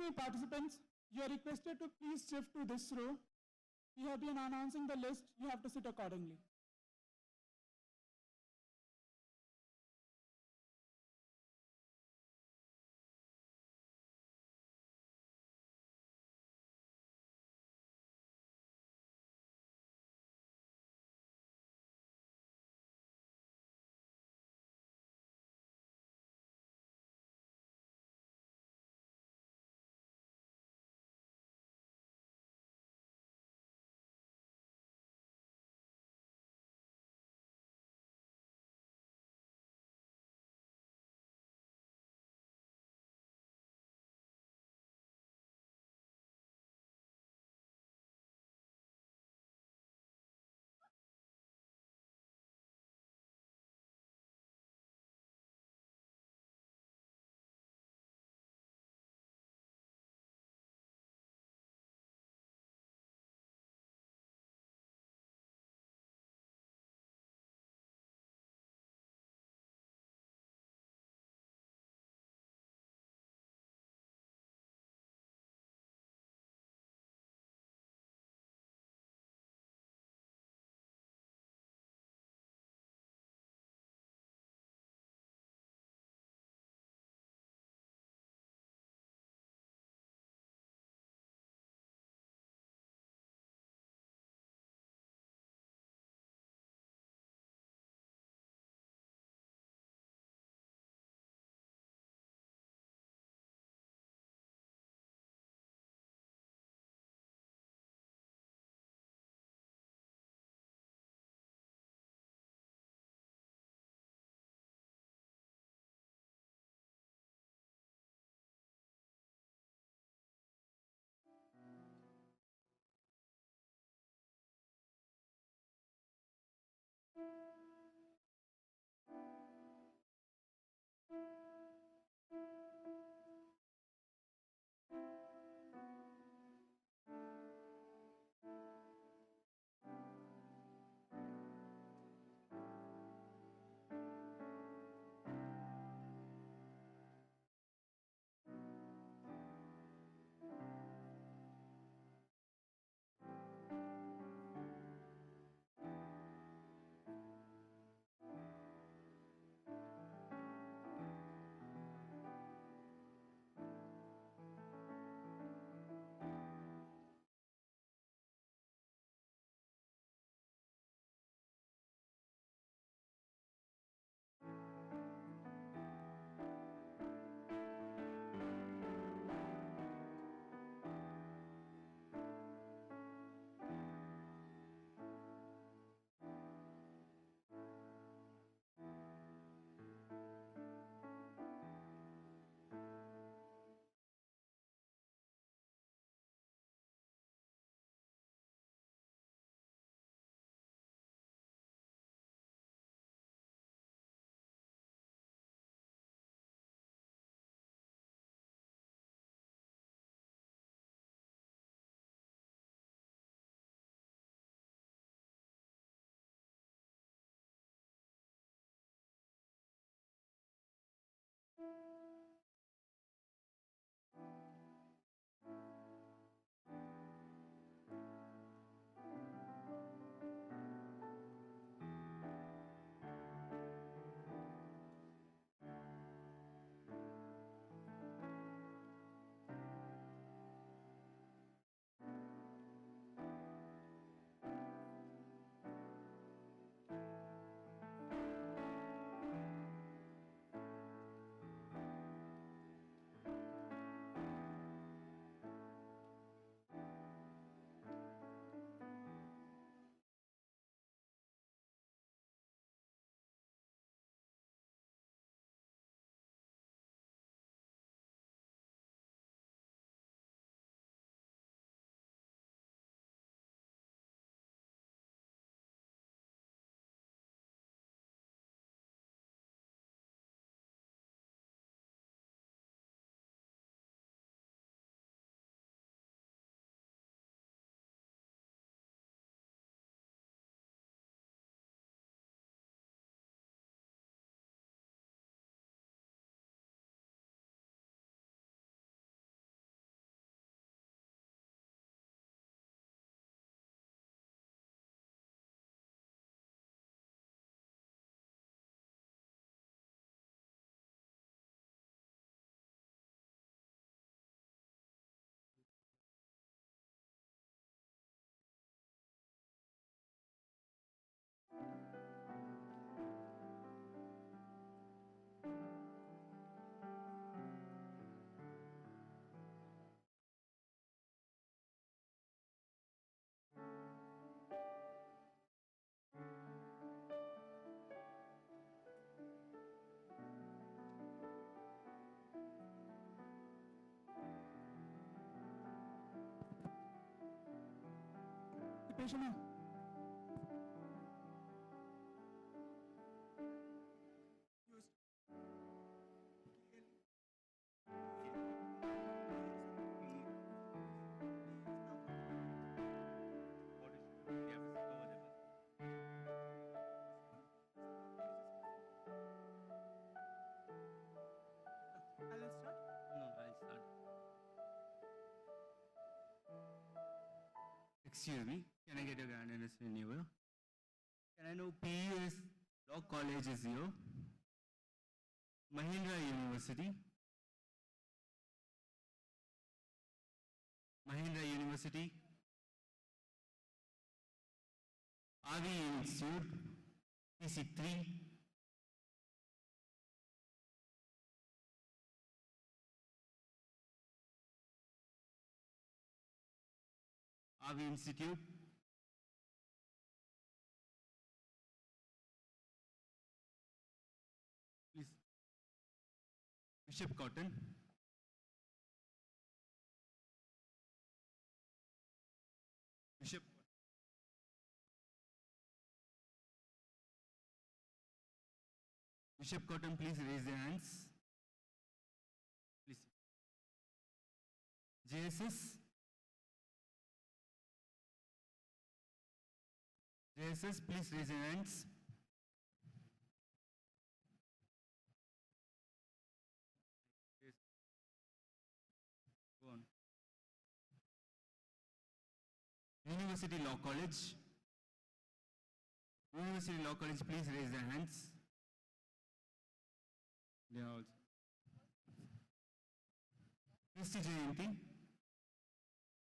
me, participants, you are requested to please shift to this row. We have been announcing the list. You have to sit accordingly. patient है? Excuse me, can I get your grand anniversary renewal? Can I know PES Law College is here? Mahindra University. Mahindra University. RV Institute. PC3. RV Institute. Please. Bishop Cotton. Bishop. Bishop Cotton, please raise your hands. Please. JSS. JSS, please raise your hands. Yes. Go on. University Law College. University Law College, please raise their hands. They are also. Christy Jayanti,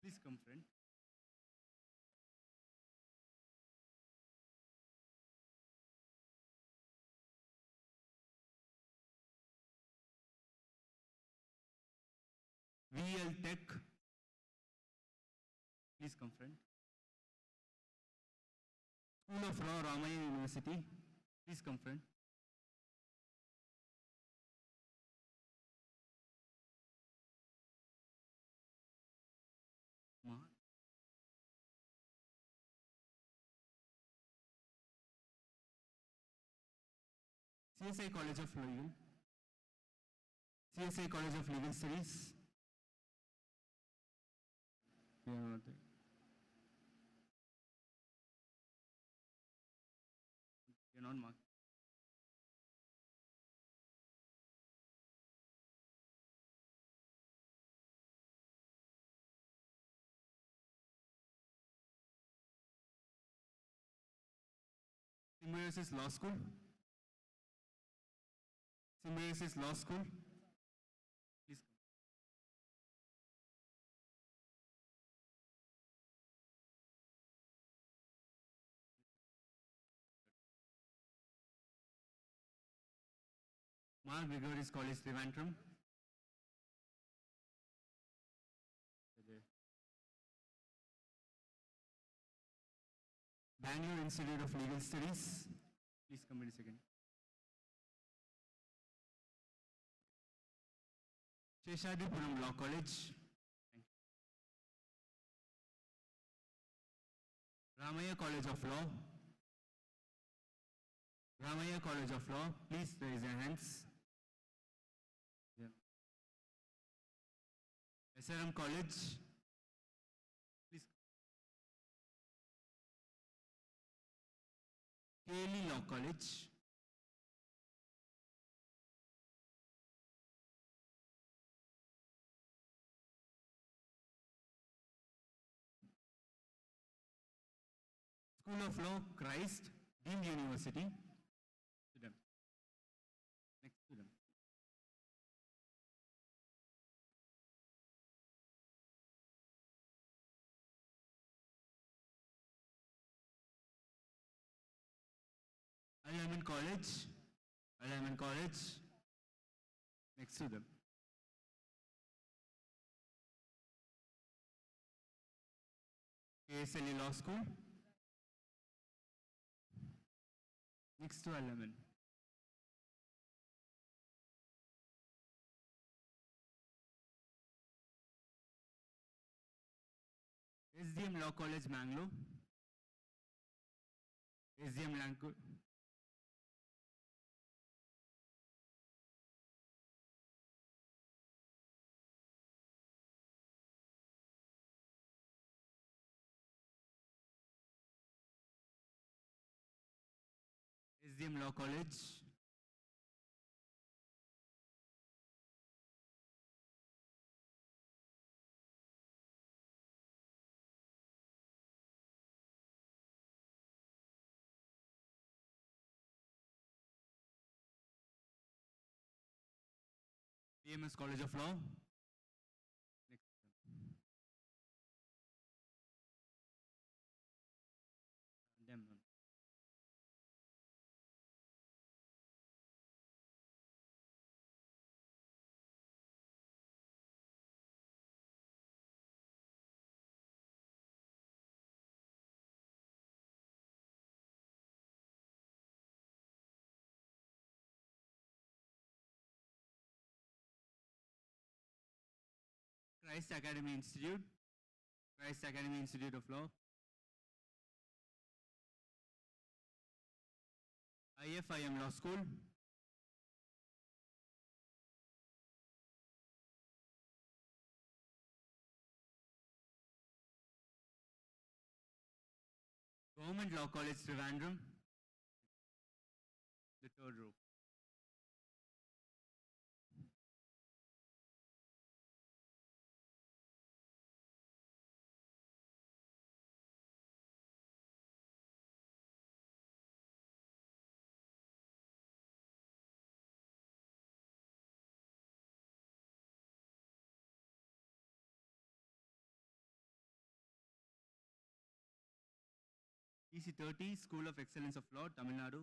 please come friend. VL Tech, please come friend. School of Law, Ramaya University, please come friend. CSI College of Legal. CSI College of Legal Studies. They are not there. They are not marked. Symbiosis Law School. Symbiosis Law School. Please come. Mark Gregorius College, Trivandrum. Bangalore Institute of Legal Studies. Please come in a second. Sheshadipuram Law College. Thank you. Ramaya College of Law. Ramaya College of Law. Please raise your hands. Yeah. SRM College. Please. KLE Law College. School of Law, Christ, Deemed University. To them. Next to them. Al-Amin College. Al-Amin College. Next to them. KSLE Law School. Next to Al-Amin. SDM Law College, Mangalore. SDM Lanco. SDM Law College. BMS College of Law. Next. Them. Christ Academy Institute. Christ Academy Institute of Law. IFIM Law School. Government Law College, Trivandrum. The third row. EC30, School of Excellence of Law, Tamil Nadu.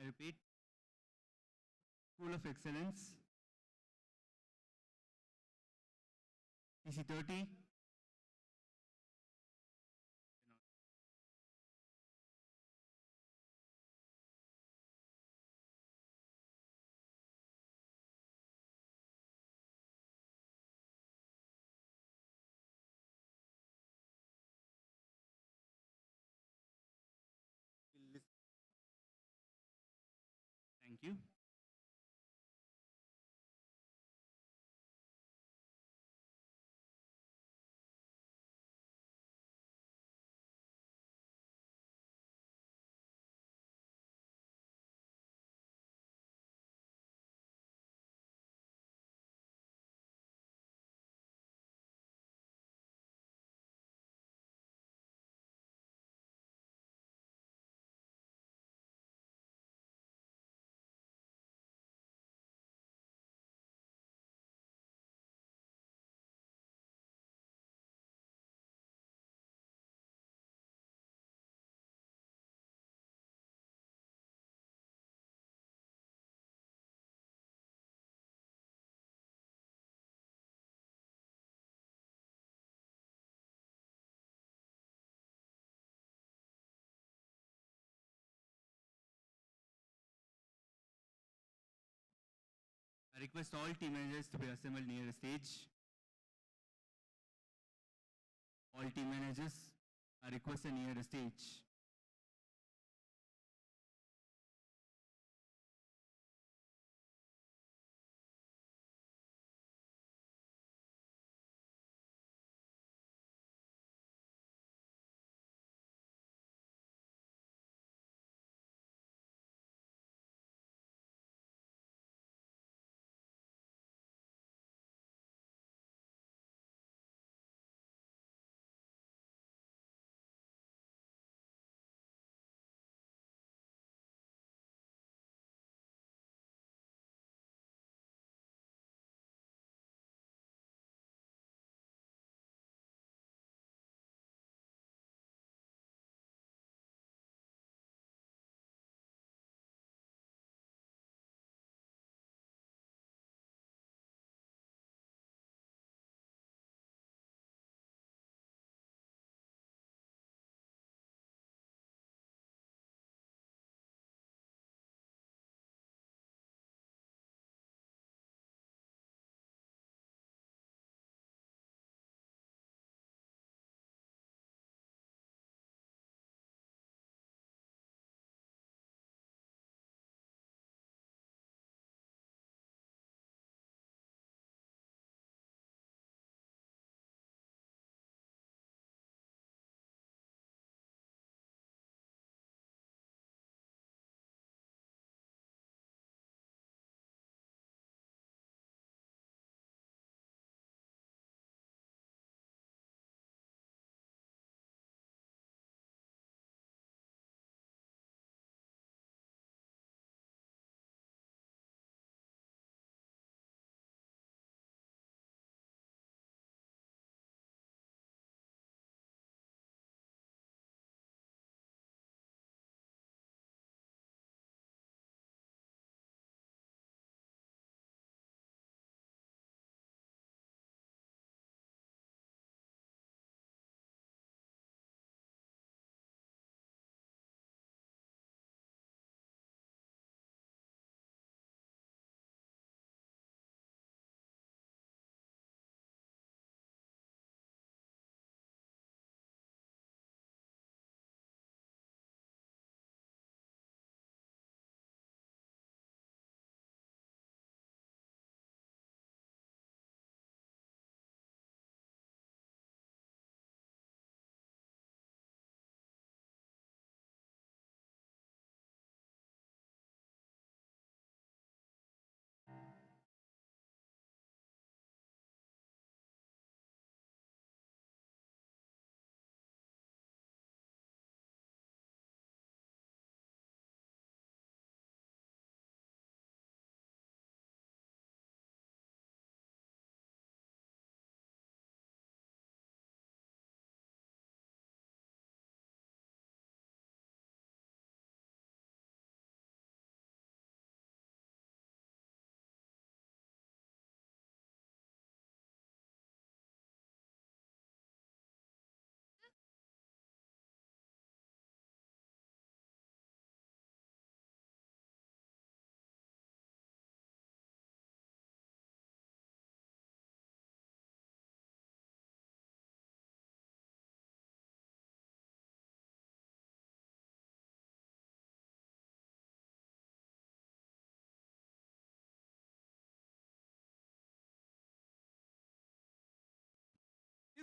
I repeat, School of Excellence, EC30. Thank you. I request all team managers to be assembled near the stage. All team managers are requested near the stage.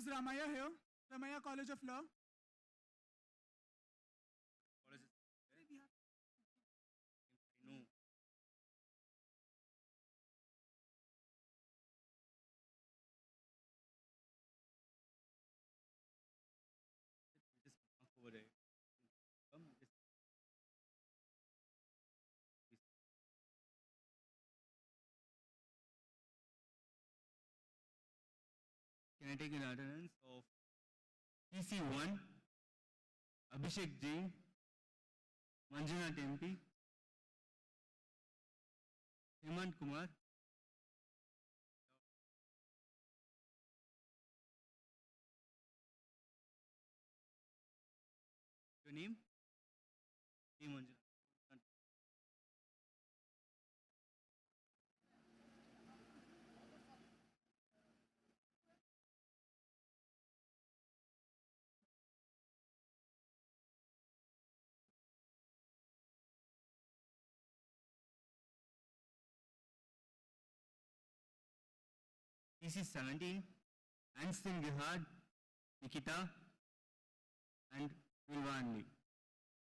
Is Ramaya here? Ramaya College of Law. College is there? I know. Just mark over there. Come, just can I take an attendance of PC1, Abhishek J, Manjuna Tempi, Hemant Kumar, your name? Hey Manjuna. PC17, Anston Gihard, Nikita, and Vilvanli.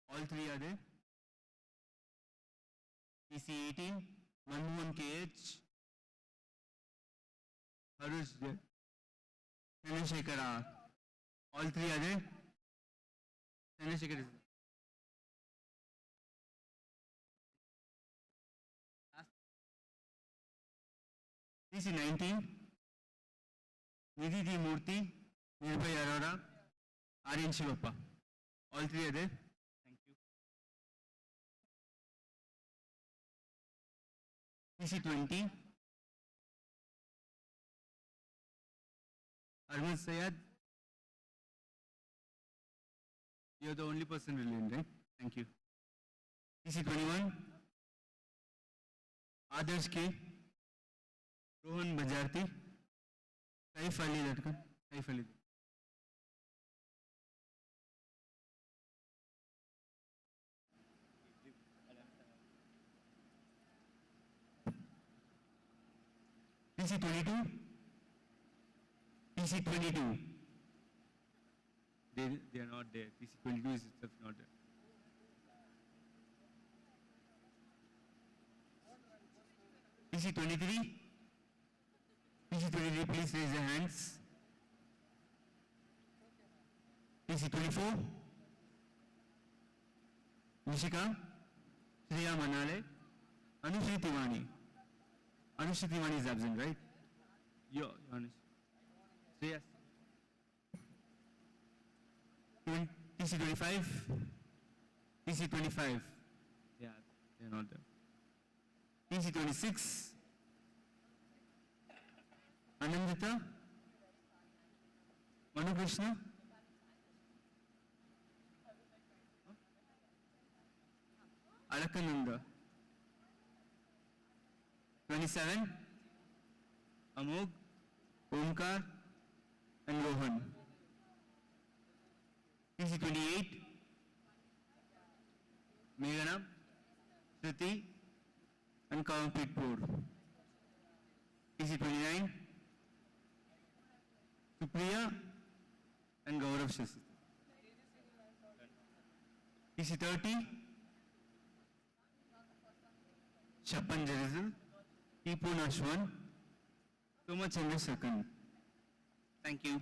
All three are there. PC18, Manmohan KH, Harush Chandrasekhar R. All three are there. Chandrasekhar is PC19, Nidhi D. Murthy, Nirbhay Arora, Aryan Shivappa. All three are there. Thank you. PC20, Arvind Sayad. You are the only person related, right? Thank you. PC21, Adarsh K, Rohan Bajarti, Saif Ali Latkan, Saif Ali. PC22, PC22. They are not there. PC22 is itself not there. PC23, PC23, please raise your hands. PC24, Nishika, Shreya Manale, Anushri Tiwani. Anushri Tiwani is absent, right? Yo, Anushri. Shreya. PC25, PC25. Yeah, they're not there. PC26, Anandita, Manu Krishna, Alakananda. 27, Amog, Omkar, and Rohan. PC28, Meghana, Shruti, and Kavanpreet Kaur. PC29, Supriya, and Gaurav Shasi. PC30, Shapan Jarizal, Tipu Nashwan, Soma Chandrasekhan. Thank you.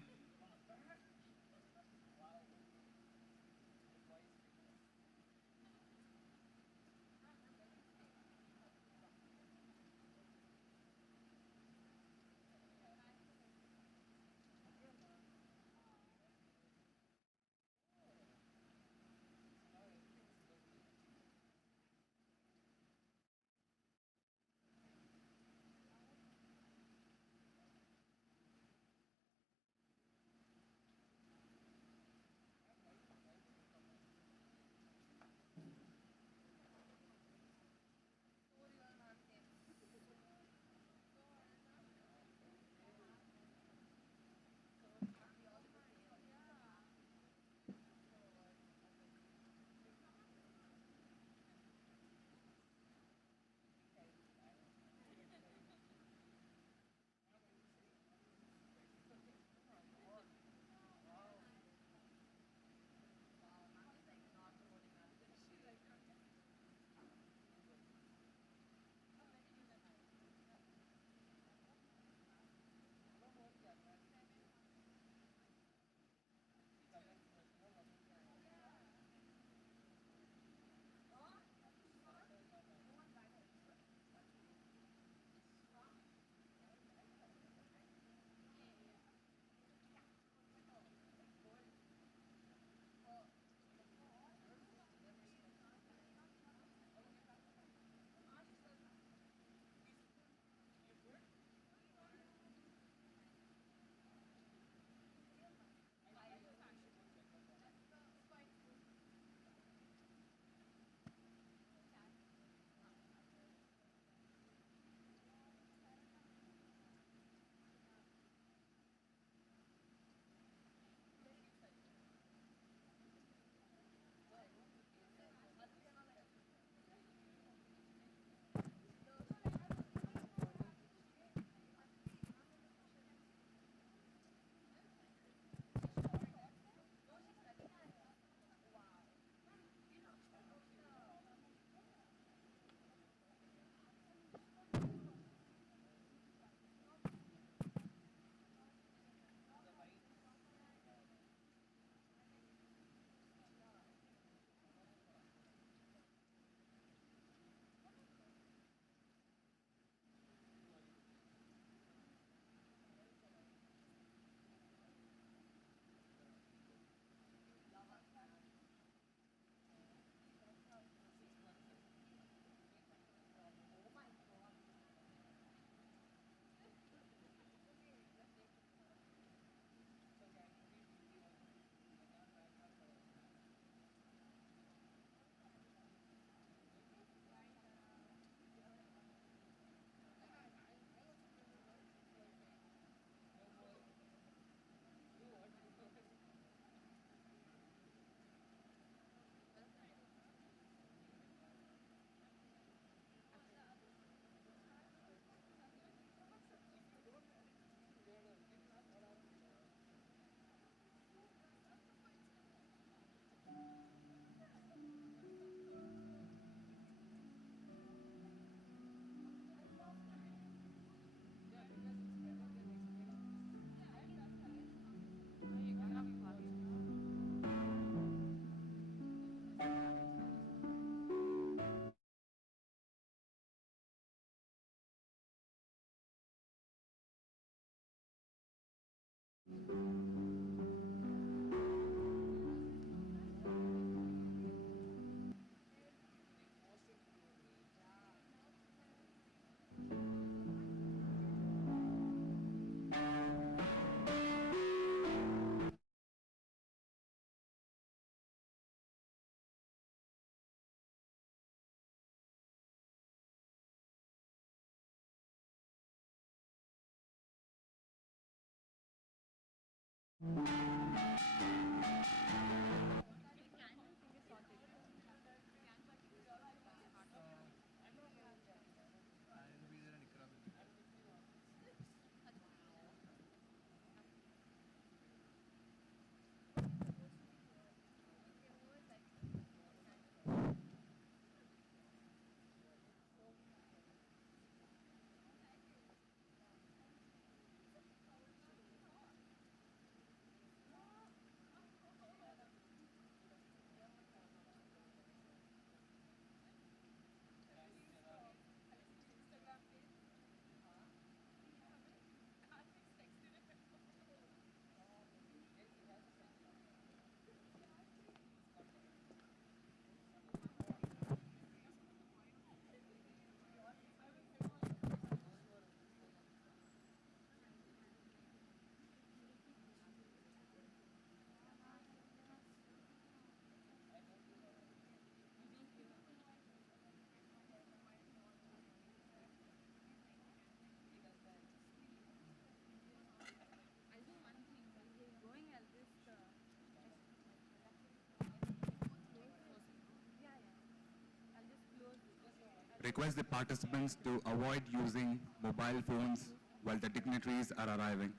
Request the participants to avoid using mobile phones while the dignitaries are arriving.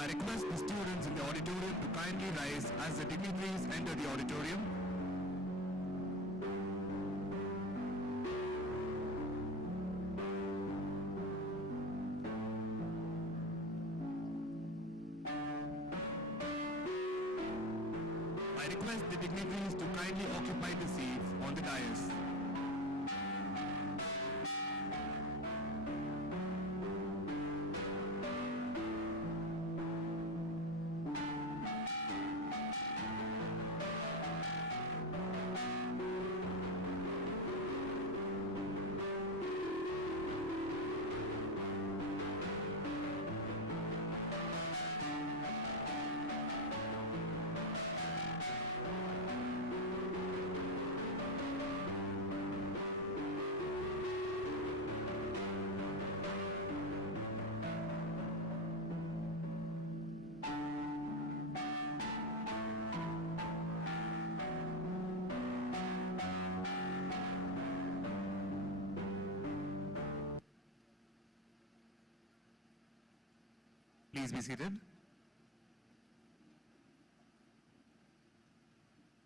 I request the students in the auditorium to kindly rise as the dignitaries enter the auditorium. I request the dignitaries to kindly occupy the seats on the dais. Please be seated.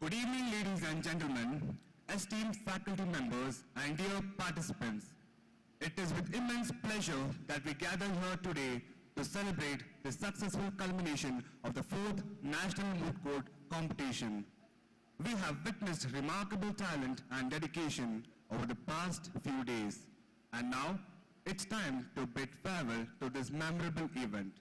Good evening, ladies and gentlemen, esteemed faculty members, and dear participants. It is with immense pleasure that we gather here today to celebrate the successful culmination of the 4th National Moot Court Competition. We have witnessed remarkable talent and dedication over the past few days, and now it's time to bid farewell to this memorable event.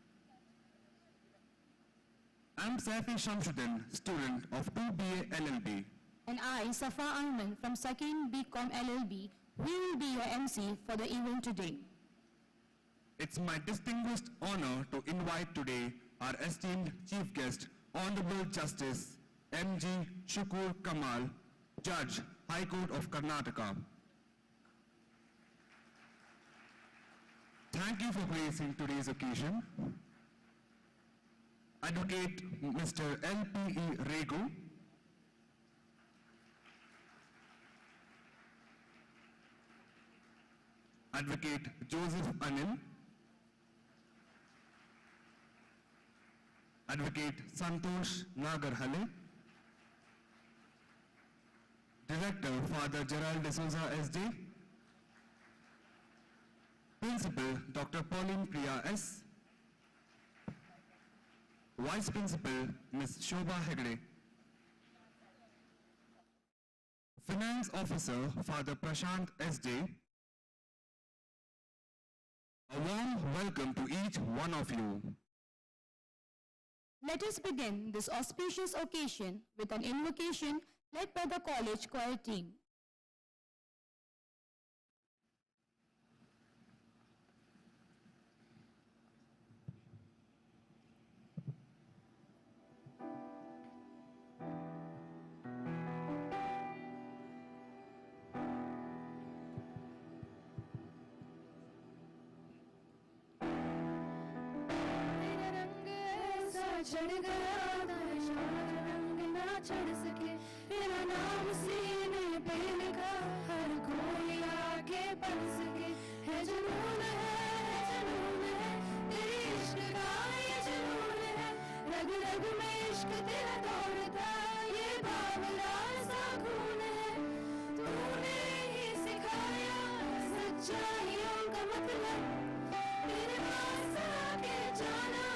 I'm Saifi Shamsuddin, student of 2BA LLB. And I, Safa Arman from 2nd BCom LLB, we will be your MC for the event today. It's my distinguished honor to invite today our esteemed chief guest, Honorable Justice M.G. Shukur Kamal, Judge, High Court of Karnataka. Thank you for gracing today's occasion. Advocate Mr. L.P.E. Regu, Advocate Joseph Anil, Advocate Santosh Nagarhale, Director Father Gerald D'Souza SD, Principal Dr. Pauline Priya S, Vice Principal Ms. Shobha Hegde, Finance Officer Father Prashant SD. A warm welcome to each one of you. Let us begin this auspicious occasion with an invocation led by the college choir team. चढ़ गया नशा रंग ना चढ़ सके तेरा नाम सीने पे लिखा हर कोई आके पढ़ सके है जुनून है तेरी इश्क का ये जुनून है रग रग में इश्क तेरा दौड़ता ये बावरा सा खून है तूने ही सिखाया सच्चाइयों का मतलब तेरे पास आके जाना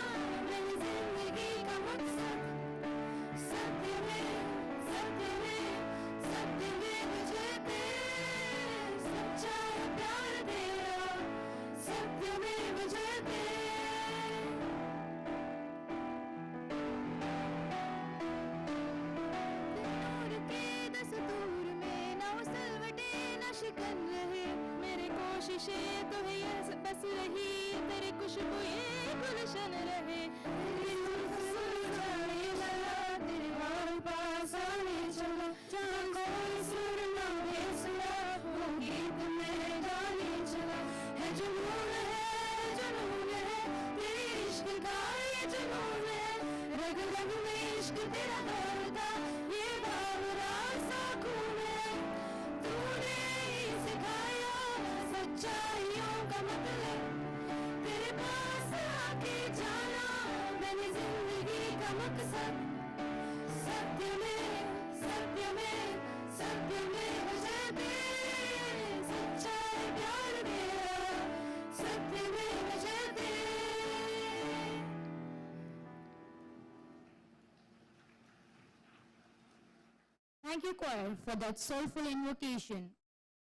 शिकन रहे मेरे कोशिशें तो है ये बस रही तेरी खुशबू ये गुलशन रहे तेरी सुरझाने चला तेरे बाल पास आने चला जहाँ कोई सुर ना बेसुरा वो गीत में गाने चला है जुनून है तेरी इश्क का ये जुनून है रग रग में इश्क तेरा दौड़ता ये बावरा सा खून है तूने सच्चाइयों का मतलब तेरे पास आके जाना मैंने जिंदगी का मकसद सत्य में जयते सच्चाई प्यार तेरा सत्य में जयते. Thank you, choir, for that soulful invocation.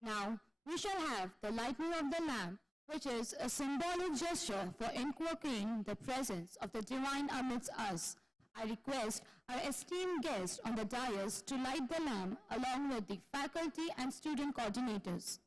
Now, we shall have the lighting of the lamp, which is a symbolic gesture for invoking the presence of the divine amidst us. I request our esteemed guests on the dais to light the lamp along with the faculty and student coordinators.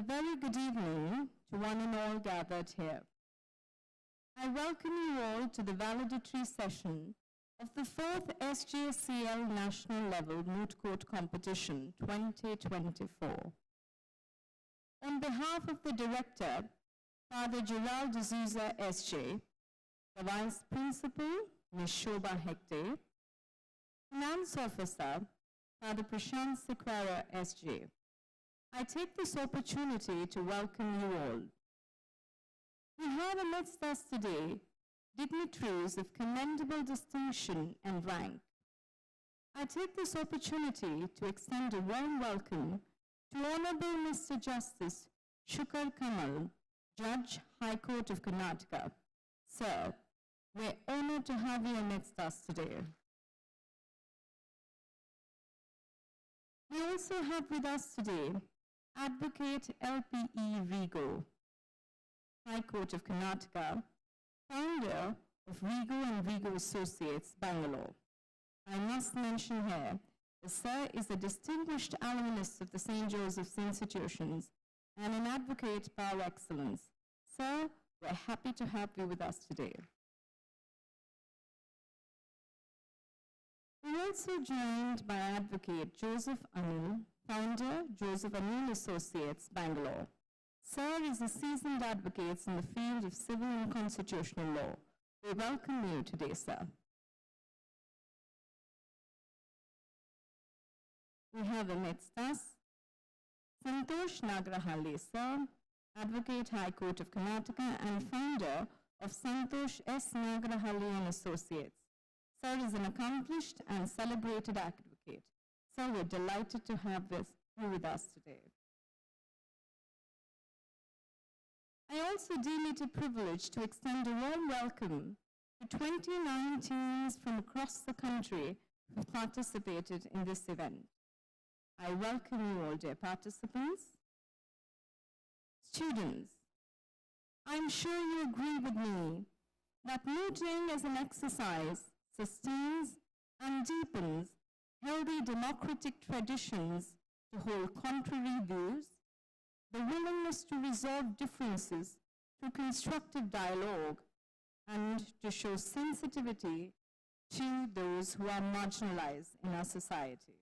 A very good evening to one and all gathered here. I welcome you all to the valedictory session of the 4th SJCL National Level Moot Court Competition 2024. On behalf of the Director, Father Gerald D'Souza, SJ, the Vice Principal, Ms. Shobha Hegde, Finance Officer, Father Prashant Sequara, SJ, I take this opportunity to welcome you all. We have amidst us today dignitaries of commendable distinction and rank. I take this opportunity to extend a warm welcome to Honorable Mr. Justice Shukar Kamal, Judge, High Court of Karnataka. Sir, we're honored to have you amidst us today. We also have with us today Advocate LPE Rigo, High Court of Karnataka, founder of Rigo and Rigo Associates, Bangalore. I must mention here that Sir is a distinguished alumnus of the St. Joseph's institutions and an advocate par excellence. Sir, we're happy to have you with us today. We're also joined by Advocate Joseph Anil, founder, Joseph Anil Associates, Bangalore. Sir is a seasoned advocate in the field of civil and constitutional law. We welcome you today, sir. We have amidst us Santosh Nagrahalli, sir, Advocate High Court of Karnataka and founder of Santosh S. Nagrahalli and Associates. Sir is an accomplished and celebrated advocate. So we're delighted to have you with us today. I also deem it a privilege to extend a warm welcome to 29 teams from across the country who participated in this event. I welcome you all, dear participants. Students, I'm sure you agree with me that mooting as an exercise sustains and deepens healthy democratic traditions to hold contrary views, the willingness to resolve differences through constructive dialogue, and to show sensitivity to those who are marginalized in our society.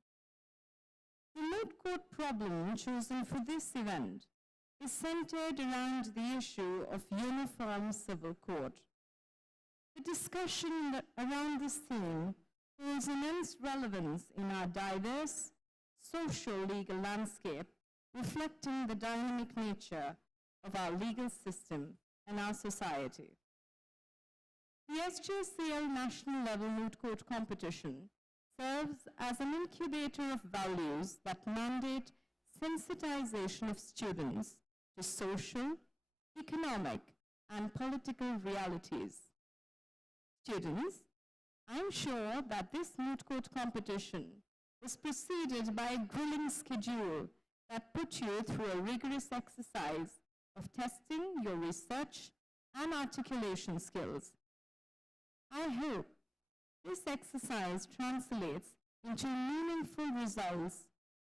The moot court problem chosen for this event is centered around the issue of uniform civil court. The discussion around this theme holds immense relevance in our diverse social legal landscape, reflecting the dynamic nature of our legal system and our society. The SJCL National Level Moot Court Competition serves as an incubator of values that mandate sensitization of students to social, economic, and political realities. Students, I'm sure that this moot court competition was preceded by a grueling schedule that put you through a rigorous exercise of testing your research and articulation skills. I hope this exercise translates into meaningful results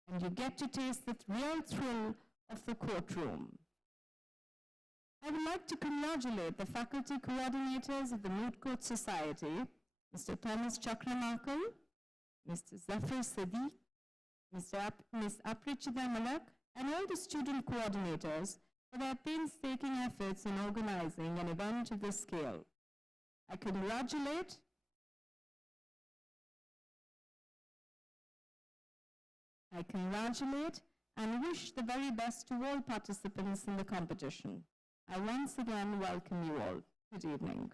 and you get to taste the real thrill of the courtroom. I would like to congratulate the faculty coordinators of the Moot Court Society, Mr. Thomas Chakramakal, Mr. Zafar Sadiq, Ms. Aprichita Malak, and all the student coordinators for their painstaking efforts in organizing an event of this scale. I congratulate and wish the very best to all participants in the competition. I once again welcome you all. Good evening.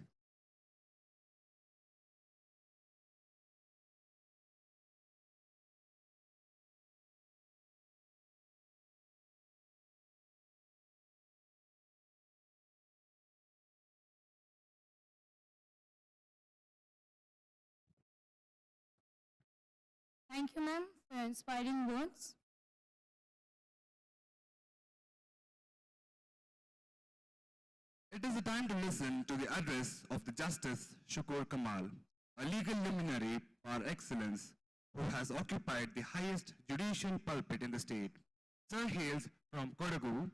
Thank you, ma'am, for inspiring words. It is the time to listen to the address of the Justice Shukur Kamal, a legal luminary par excellence who has occupied the highest judicial pulpit in the state. Sir hails from Kodagu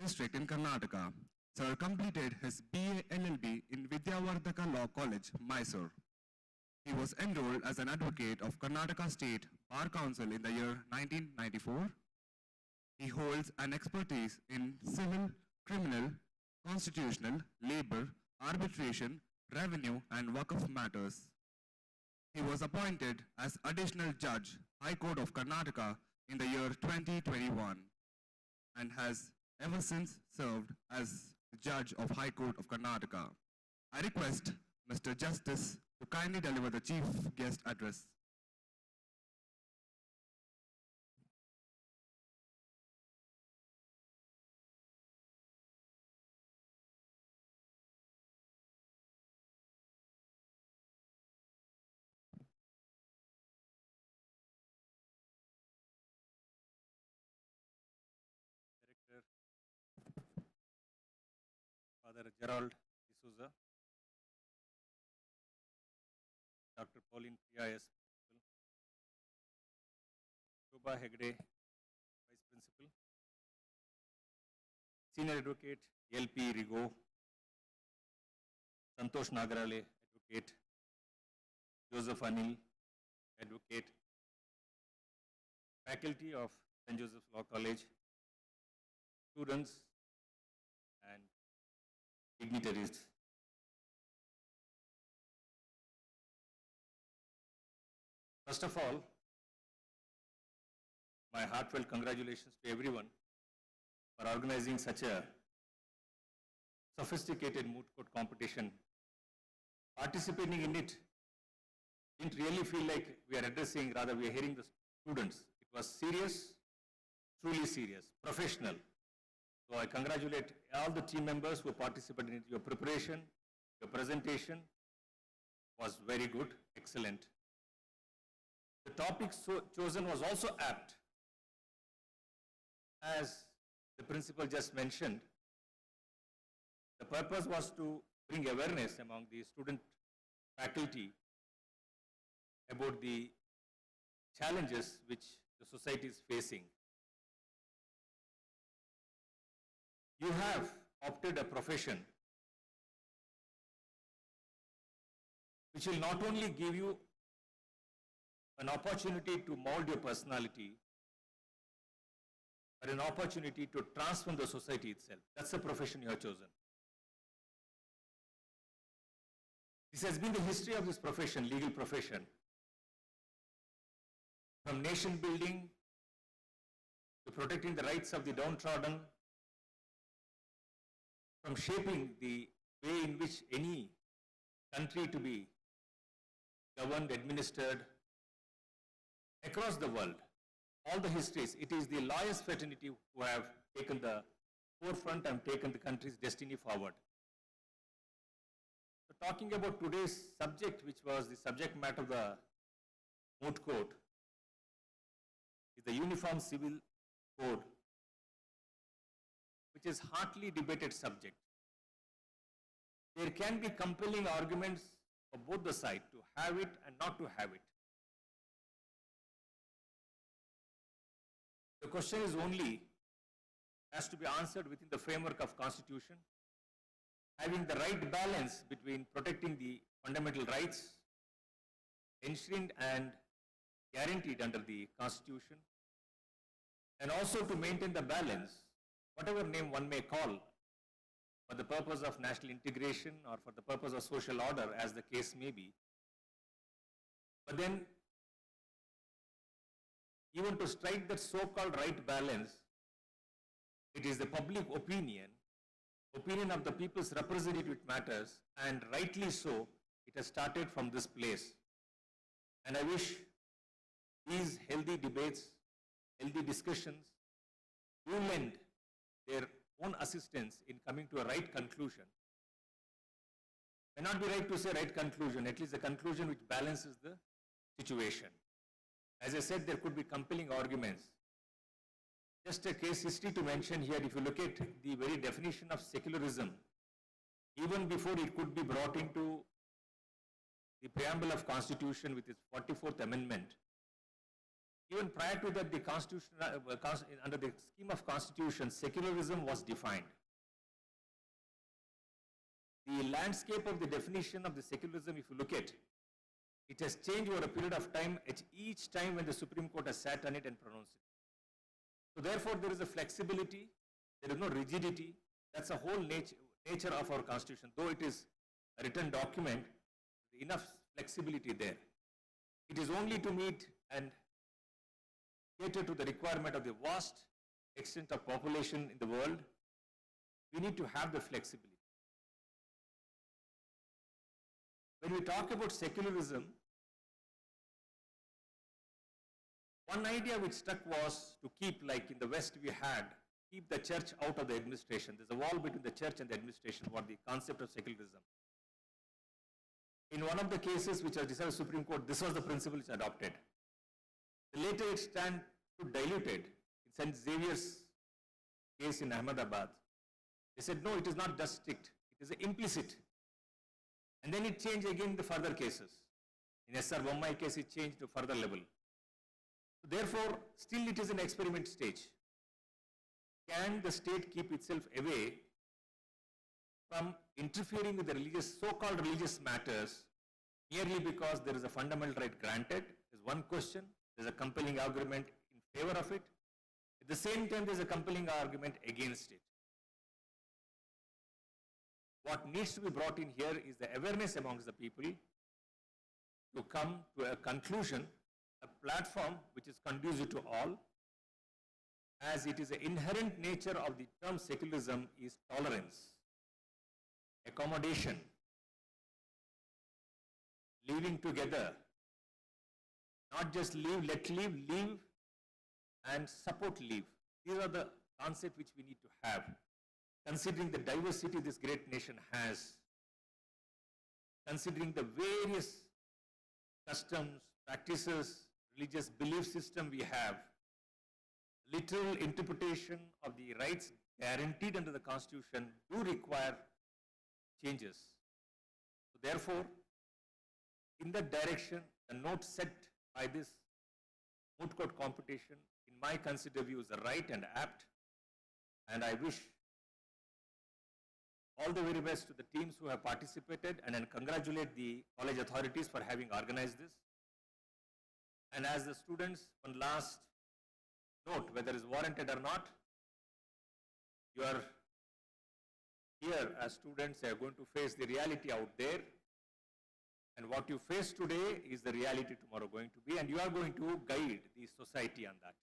district in Karnataka. Sir completed his BA LLB in Vidyavardhaka Law College, Mysore. He was enrolled as an advocate of Karnataka State Bar Council in the year 1994. He holds an expertise in civil, criminal, constitutional, labor, arbitration, revenue, and Waqf matters. He was appointed as Additional Judge, High Court of Karnataka in the year 2021 and has ever since served as the Judge of High Court of Karnataka. I request Mr. Justice to kindly deliver the Chief Guest Address. Father Gerald D'Souza, Dr. Pauline Priya S. Principal, Shobha Hegde, Vice Principal, Senior Advocate L.P. Rigo, Santosh Nagarale, Advocate, Joseph Anil, Advocate, Faculty of St. Joseph's Law College, students and dignitaries. First of all, my heartfelt congratulations to everyone for organizing such a sophisticated moot court competition. Participating in it didn't really feel like we are addressing, rather we are hearing the students. It was serious, truly serious, professional. So I congratulate all the team members who participated in your preparation. Your presentation was very good, excellent. The topic chosen was also apt. As the principal just mentioned, the purpose was to bring awareness among the student faculty about the challenges which the society is facing. You have opted a profession which will not only give you an opportunity to mold your personality, but an opportunity to transform the society itself. That's the profession you have chosen. This has been the history of this profession, legal profession. From nation building to protecting the rights of the downtrodden, from shaping the way in which any country to be governed, administered across the world, all the histories, it is the lawyers fraternity who have taken the forefront and taken the country's destiny forward. So talking about today's subject, which was the subject matter of the moot court, is the Uniform Civil Code, which is hotly debated subject. There can be compelling arguments for both the sides to have it and not to have it. The question is only has to be answered within the framework of Constitution, having the right balance between protecting the fundamental rights enshrined and guaranteed under the Constitution, and also to maintain the balance, whatever name one may call, for the purpose of national integration or for the purpose of social order, as the case may be. But then, even to strike that so-called right balance, it is the public opinion of the people's representative matters, and rightly so, it has started from this place. And I wish these healthy debates, healthy discussions, do lend their own assistance in coming to a right conclusion. May not be right to say right conclusion, at least a conclusion which balances the situation. As I said, there could be compelling arguments. Just a case history to mention here, if you look at the very definition of secularism, even before it could be brought into the preamble of Constitution with its 44th Amendment, even prior to that, the Constitution, under the scheme of Constitution, secularism was defined. The landscape of the definition of the secularism, if you look at, it has changed over a period of time, at each time when the Supreme Court has sat on it and pronounced it. So therefore, there is a flexibility, there is no rigidity. That's the whole nature of our Constitution. Though it is a written document, enough flexibility there. It is only to meet and cater to the requirement of the vast extent of population in the world. We need to have the flexibility. When we talk about secularism, one idea which stuck was to keep, like in the West we had, keep the church out of the administration. There's a wall between the church and the administration, what the concept of secularism. In one of the cases which was decided by the Supreme Court, this was the principle which adopted. Later it stand to diluted. In St. Xavier's case in Ahmedabad, they said, no, it is not just strict, it is implicit. And then it changed again in the further cases. In S.R. Bommai case, it changed to further level. So therefore, still it is an experiment stage. Can the state keep itself away from interfering with the religious, so-called religious matters merely because there is a fundamental right granted? Is one question. There is a compelling argument in favor of it. At the same time, there is a compelling argument against it. What needs to be brought in here is the awareness amongst the people to come to a conclusion, a platform which is conducive to all, as it is the inherent nature of the term secularism is tolerance, accommodation, living together, not just live, let live, live and support live. These are the concepts which we need to have, considering the diversity this great nation has, considering the various customs, practices, religious belief system we have. Literal interpretation of the rights guaranteed under the Constitution do require changes. So therefore, in that direction, the note set by this moot court competition, in my considered view, is right and apt, and I wish all the very best to the teams who have participated, and then congratulate the college authorities for having organized this. And as the students, one last note, whether it is warranted or not, you are here as students, are going to face the reality out there, and what you face today is the reality tomorrow going to be, and you are going to guide the society on that.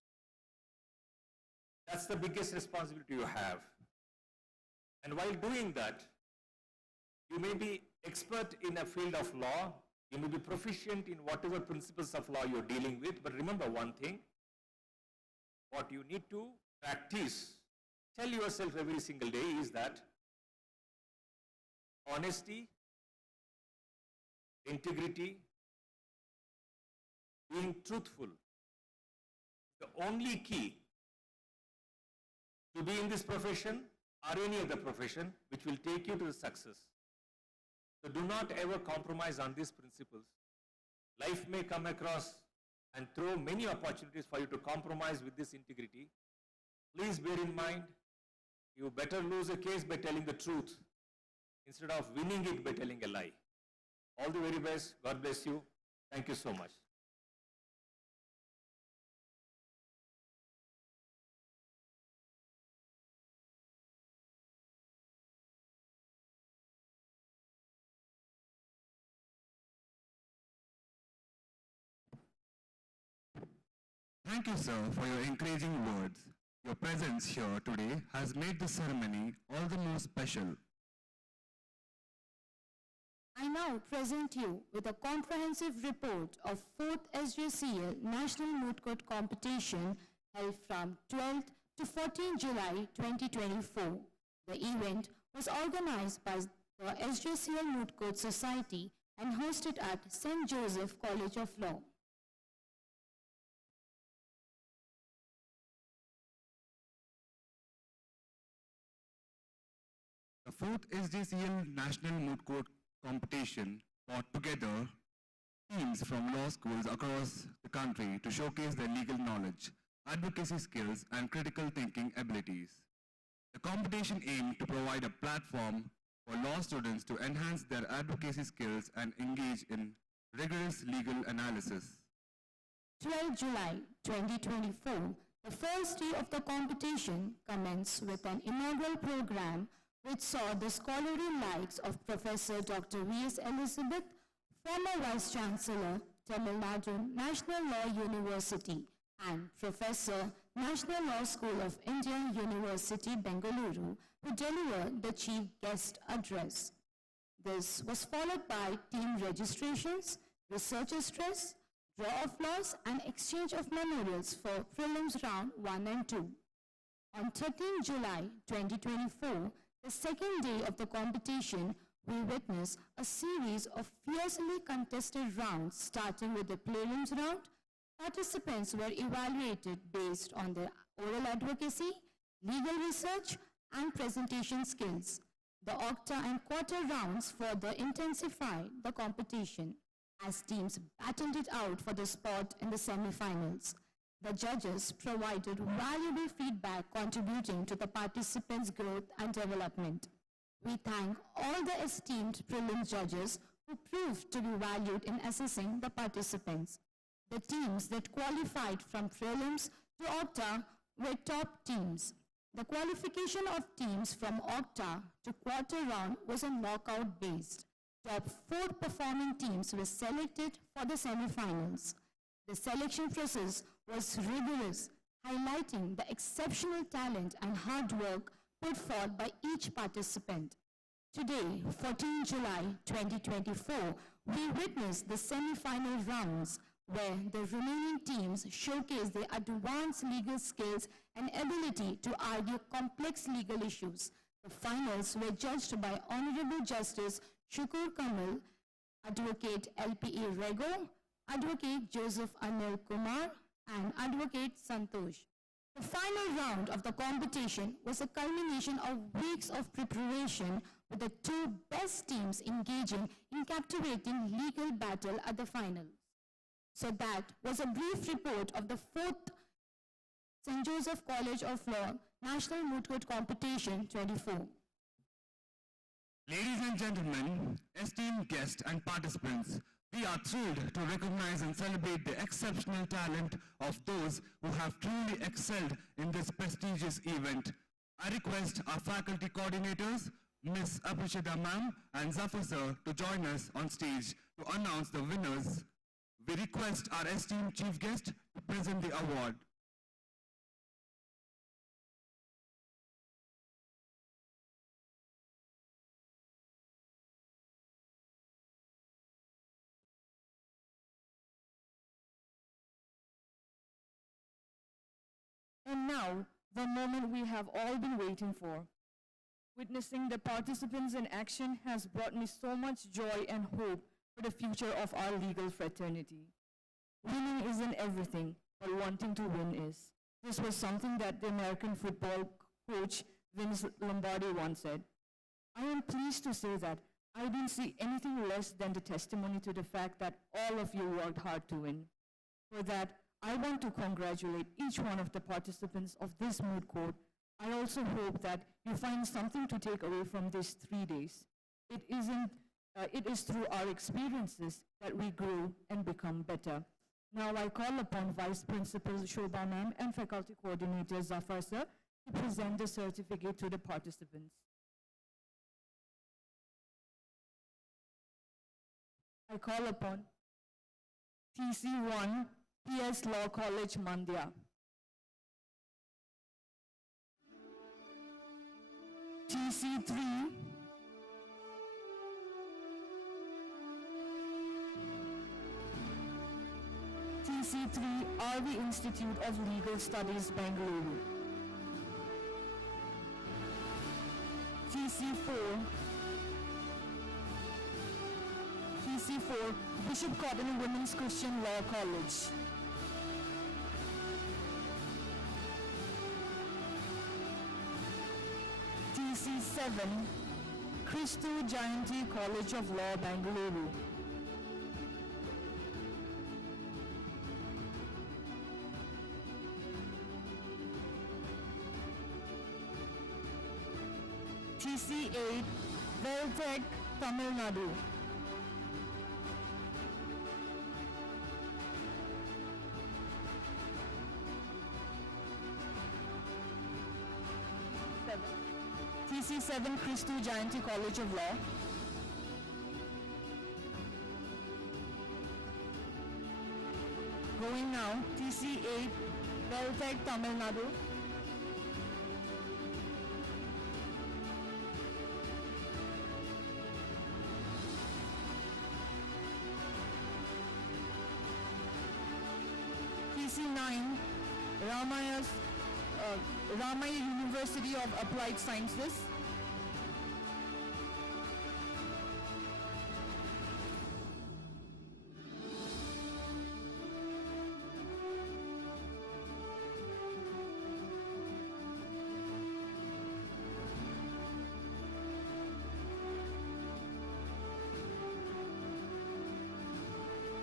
That's the biggest responsibility you have. And while doing that, you may be expert in a field of law, you may be proficient in whatever principles of law you're dealing with, but remember one thing, what you need to practice, tell yourself every single day is that honesty, integrity, being truthful, the only key to be in this profession or any other profession which will take you to the success. So do not ever compromise on these principles. Life may come across and throw many opportunities for you to compromise with this integrity. Please bear in mind, you better lose a case by telling the truth instead of winning it by telling a lie. All the very best. God bless you. Thank you so much. Thank you, sir, for your encouraging words. Your presence here today has made the ceremony all the more special. I now present you with a comprehensive report of 4th SJCL National Moot Court Competition held from 12th to 14 July 2024. The event was organized by the SJCL Moot Court Society and hosted at St. Joseph College of Law. fourth SJCL National Moot Court Competition brought together teams from law schools across the country to showcase their legal knowledge, advocacy skills, and critical thinking abilities. The competition aimed to provide a platform for law students to enhance their advocacy skills and engage in rigorous legal analysis. 12 July 2024, the first day of the competition commenced with an inaugural program which saw the scholarly lives of Professor Dr. V.S. Elizabeth, former Vice Chancellor, Tamil Nadu National Law University, and Professor, National Law School of India, University, Bengaluru, who delivered the chief guest address. This was followed by team registrations, researcher stress, draw of laws, and exchange of memorials for prelims round 1 and 2. On 13 July 2024, the second day of the competition, we witnessed a series of fiercely contested rounds. Starting with the prelims round, participants were evaluated based on their oral advocacy, legal research, and presentation skills. The octa and quarter rounds further intensified the competition as teams battled it out for the spot in the semi-finals. The judges provided valuable feedback contributing to the participants' growth and development. We thank all the esteemed prelims judges who proved to be valued in assessing the participants. The teams that qualified from prelims to octa were top teams. The qualification of teams from octa to quarter round was a knockout based. Top 4 performing teams were selected for the semi-finals. The selection process was rigorous, highlighting the exceptional talent and hard work put forth by each participant. Today, 14 July 2024, we witnessed the semi-final rounds where the remaining teams showcased their advanced legal skills and ability to argue complex legal issues. The finals were judged by Honorable Justice Shukur Kamal, Advocate L.P.E. Rego, Advocate Joseph Anil Kumar, and Advocate Santosh. The final round of the competition was a culmination of weeks of preparation with the 2 best teams engaging in captivating legal battle at the finals. So that was a brief report of the 4th St. Joseph College of Law National Moot Court Competition 24. Ladies and gentlemen, esteemed guests and participants, we are thrilled to recognize and celebrate the exceptional talent of those who have truly excelled in this prestigious event. I request our faculty coordinators, Ms. Aprishita Ma'am and Zafar Sir, to join us on stage to announce the winners. We request our esteemed chief guest to present the award. And now, the moment we have all been waiting for. Witnessing the participants in action has brought me so much joy and hope for the future of our legal fraternity. Winning isn't everything, but wanting to win is. This was something that the American football coach Vince Lombardi once said. I am pleased to say that I didn't see anything less than the testimony to the fact that all of you worked hard to win. For that, I want to congratulate each one of the participants of this moot court. I also hope that you find something to take away from these 3 days. It is through our experiences that we grow and become better. Now I call upon Vice Principal Shobha Ma'am and Faculty Coordinator Zafar Sir to present the certificate to the participants. I call upon TC1, PS Law College, Mandya. TC3, RV Institute of Legal Studies, Bengaluru. TC4, Bishop Cotton Women's Christian Law College. TC7, Christu Jayanti College of Law, Bangalore. TC8, Valedictory, Tamil Nadu. TC7, Christu Jayanti College of Law. Going now, TC8, Valedictory, Tamil Nadu. TC9, Ramaya University of Applied Sciences.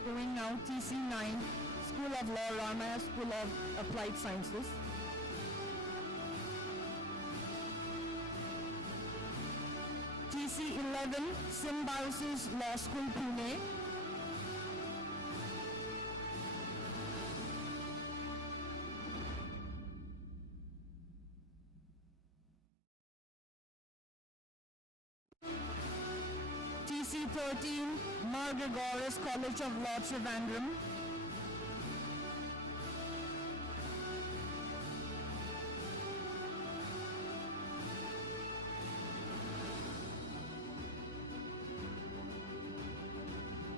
Going now, TC9, School of Law, Ramaya School of Applied Sciences. TC11, Symbiosis Law School, Pune. TC13, Mar Gregorius College of Law, Trivandrum.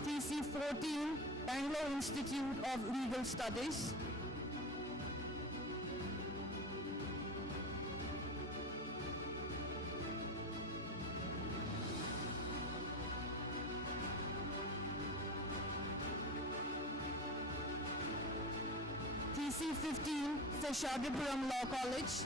TC14, Bangalore Institute of Legal Studies. TC15, Seshadripuram Law College.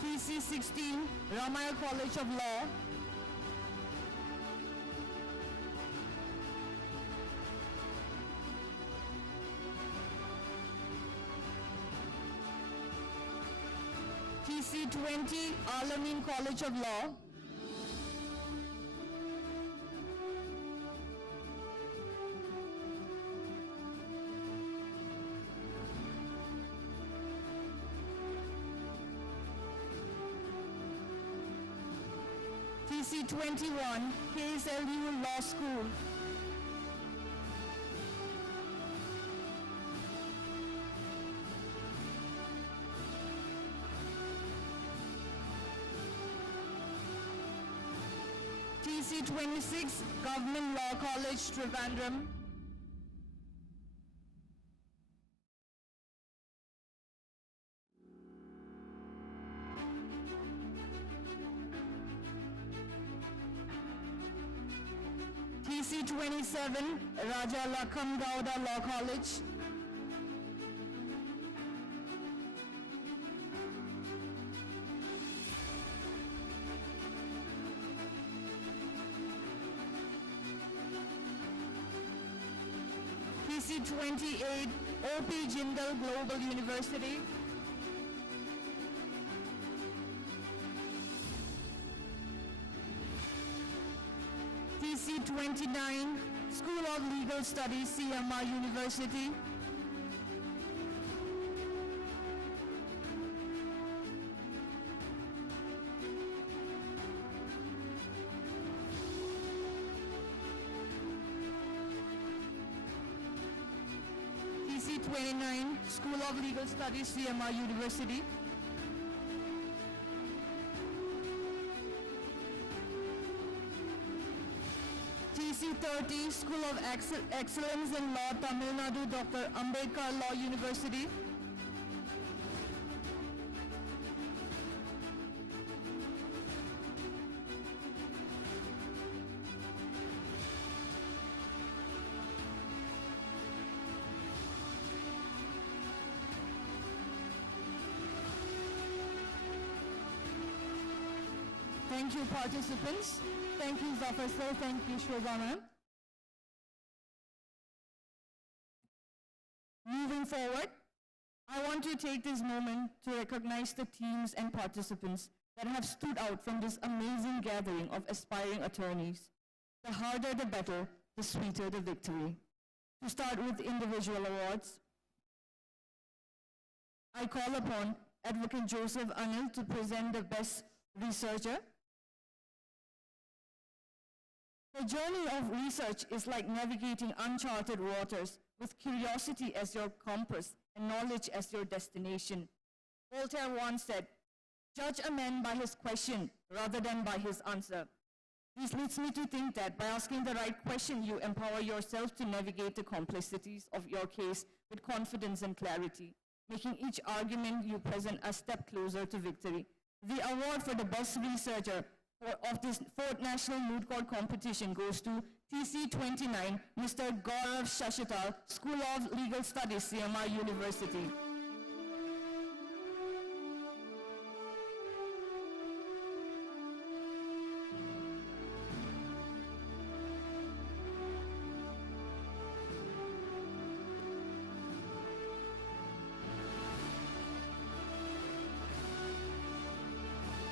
TC16, Ramaya College of Law. TC20, Alamein College of Law. TC21, KSLU Law School. TC26, Government Law College, Trivandrum. TC27, Raja Lakham Gowda Law College. TC28, OP Jindal Global University. TC29, School of Legal Studies, CMR University. TC29, School of Legal Studies, CMR University. TC30, School of Excellence in Law, Tamil Nadu, Dr. Ambedkar Law University. Thank you, participants. Thank you, Zafar sir. Thank you, Shobha ma'am. Moving forward, I want to take this moment to recognize the teams and participants that have stood out from this amazing gathering of aspiring attorneys. The harder the battle, the sweeter the victory. To start with individual awards, I call upon Advocate Joseph Anil to present the Best Researcher. The journey of research is like navigating uncharted waters with curiosity as your compass and knowledge as your destination. Voltaire once said, "Judge a man by his question rather than by his answer." This leads me to think that by asking the right question, you empower yourself to navigate the complexities of your case with confidence and clarity, making each argument you present a step closer to victory. The award for the Best Researcher of this 4th National Moot Court Competition goes to TC29, Mr. Gaurav Shashital, School of Legal Studies, CMR University.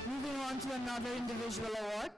Moving on to another individual award.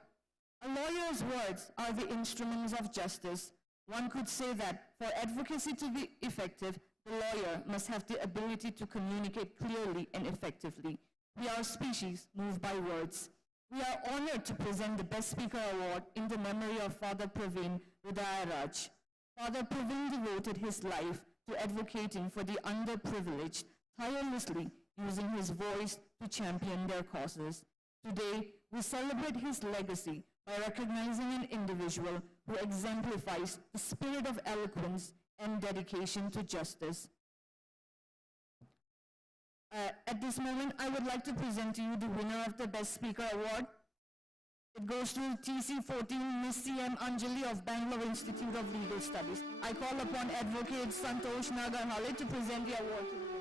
A lawyer's words are the instruments of justice. One could say that for advocacy to be effective, the lawyer must have the ability to communicate clearly and effectively. We are a species moved by words. We are honored to present the Best Speaker Award in the memory of Father Praveen Rudayaraj. Father Praveen devoted his life to advocating for the underprivileged, tirelessly using his voice to champion their causes. Today, we celebrate his legacy by recognizing an individual who exemplifies the spirit of eloquence and dedication to justice. At this moment, I would like to present to you the winner of the Best Speaker Award. It goes to TC14, Miss C.M. Anjali of Bangalore Institute of Legal Studies. I call upon Advocate Santosh Nagarhale to present the award to the winners.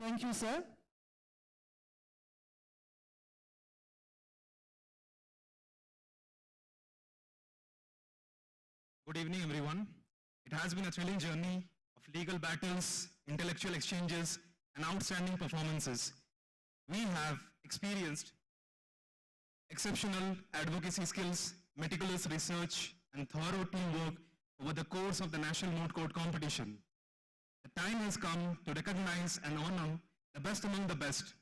Thank you, sir. Good evening, everyone. It has been a thrilling journey of legal battles, intellectual exchanges, and outstanding performances. We have experienced exceptional advocacy skills, meticulous research, and thorough teamwork over the course of the National Moot Court competition. The time has come to recognize and honor the best among the best.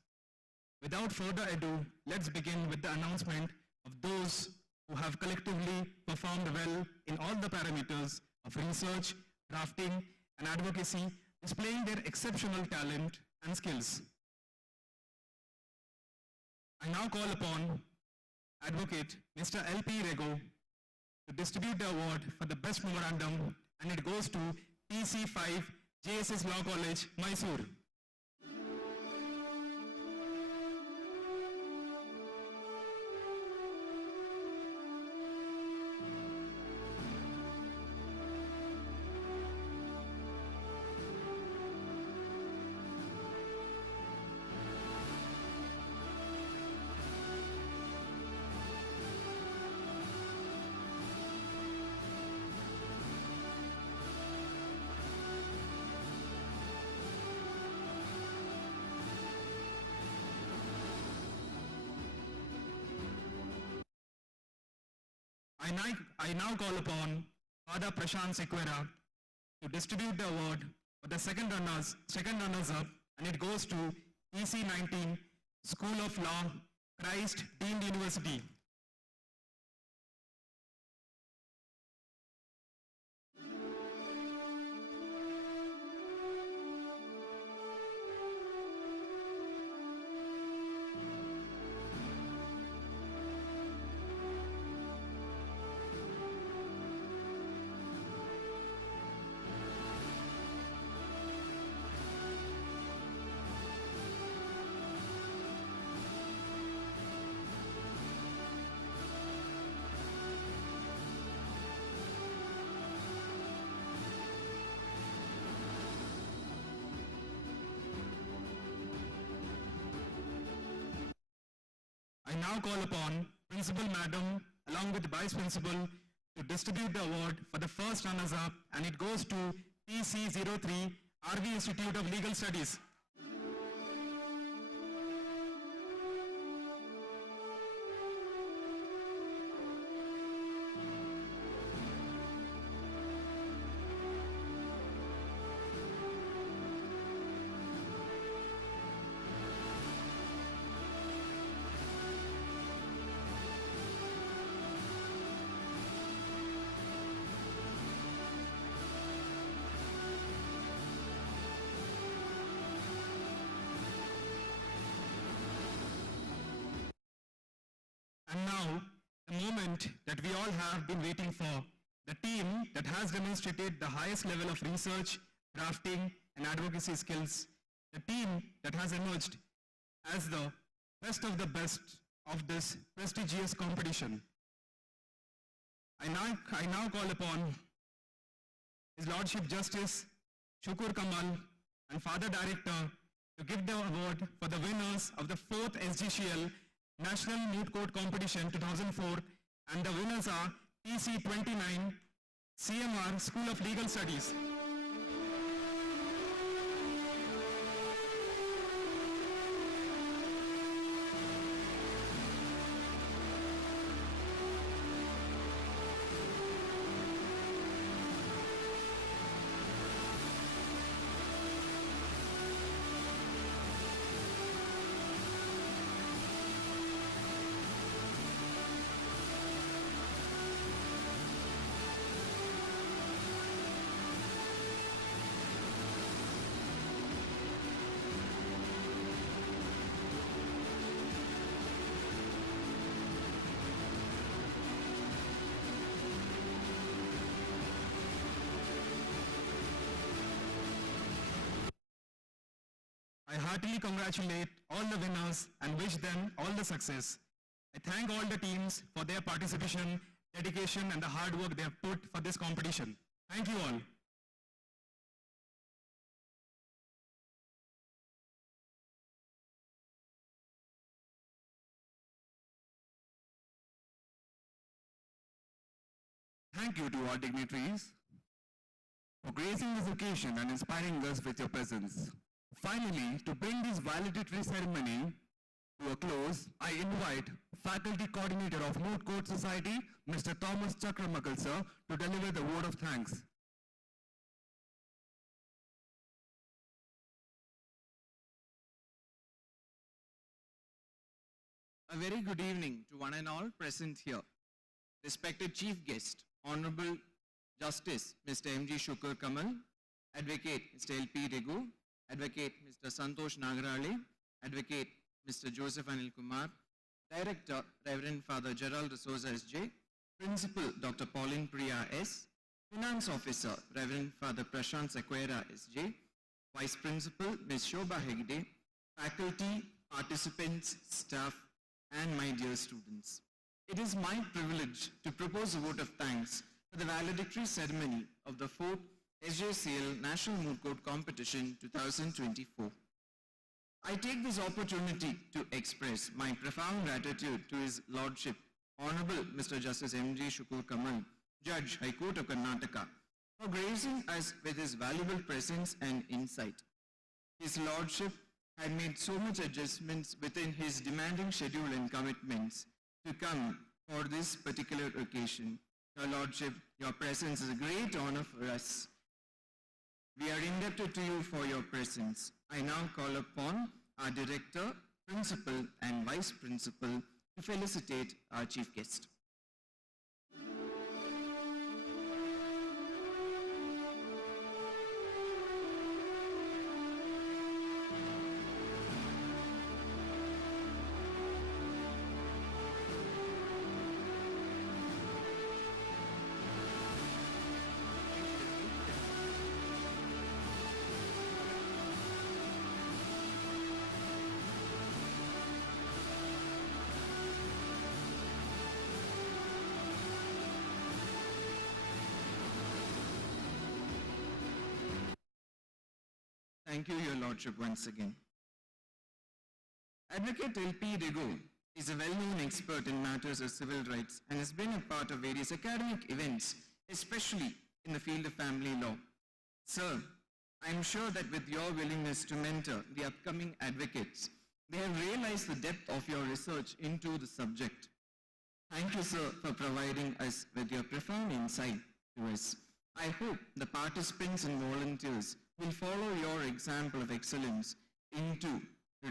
Without further ado, let's begin with the announcement of those who have collectively performed well in all the parameters of research, drafting, and advocacy, displaying their exceptional talent and skills. I now call upon Advocate Mr. L.P. Rego to distribute the award for the Best Memorandum, and it goes to TC5 JSS Law College, Mysore. I now call upon Father Prashant Sequeira to distribute the award for the second runners-up, and it goes to EC19, School of Law, Christ Deemed University. now call upon Principal Madam along with the Vice Principal to distribute the award for the first runners-up, and it goes to PC03, RV Institute of Legal Studies. And now, the moment that we all have been waiting for, the team that has demonstrated the highest level of research, drafting, and advocacy skills, the team that has emerged as the best of this prestigious competition. I now call upon His Lordship Justice Shukur Kamal and Father Director to give the award for the winners of the 4th SGCL National Moot Court Competition 2004, and the winners are TC29, CMR School of Legal Studies. I heartily congratulate all the winners and wish them all the success. I thank all the teams for their participation, dedication, and the hard work they have put for this competition. Thank you all. Thank you to all dignitaries for gracing this occasion and inspiring us with your presence. Finally, to bring this valedictory ceremony to a close, I invite Faculty Coordinator of Moot Court Society, Mr. Thomas Chakramakal sir, to deliver the word of thanks. A very good evening to one and all present here. Respected Chief Guest, Honorable Justice Mr. M.G. Shukur Kamal, Advocate Mr. L.P. Regu, Advocate Mr. Santosh Nagarale, Advocate Mr. Joseph Anil Kumar, Director Reverend Father Gerald D'Souza S.J., Principal Dr. Pauline Priya S., Finance Officer Reverend Father Prashant Sequeira S.J., Vice Principal Ms. Shobha Hegde, faculty, participants, staff, and my dear students. It is my privilege to propose a vote of thanks for the valedictory ceremony of the 4th SJCL National Moot Court Competition 2024. I take this opportunity to express my profound gratitude to His Lordship, Honorable Mr. Justice M.G. Shukur Kamal, Judge, High Court of Karnataka, for gracing us with his valuable presence and insight. His Lordship had made so much adjustments within his demanding schedule and commitments to come for this particular occasion. Your Lordship, your presence is a great honor for us. We are indebted to you for your presence. I now call upon our Director, Principal, and Vice Principal to felicitate our Chief Guest. Thank you, Your Lordship, once again. Advocate L.P. Regu is a well-known expert in matters of civil rights and has been a part of various academic events, especially in the field of family law. Sir, I am sure that with your willingness to mentor the upcoming advocates, they have realized the depth of your research into the subject. Thank you, sir, for providing us with your profound insight to us. I hope the participants and volunteers will follow your example of excellence into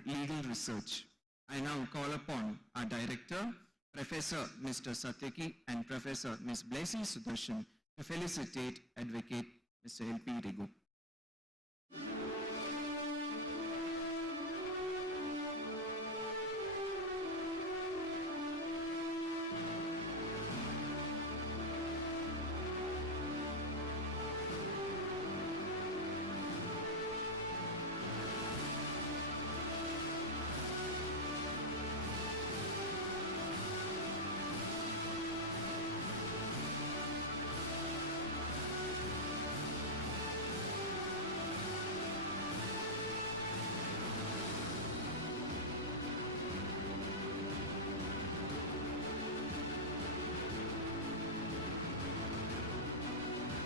legal research. I now call upon our director, Professor Mr. Satyaki and Professor Ms. Blessy Sudarshan to felicitate Advocate Mr. L.P. Regu.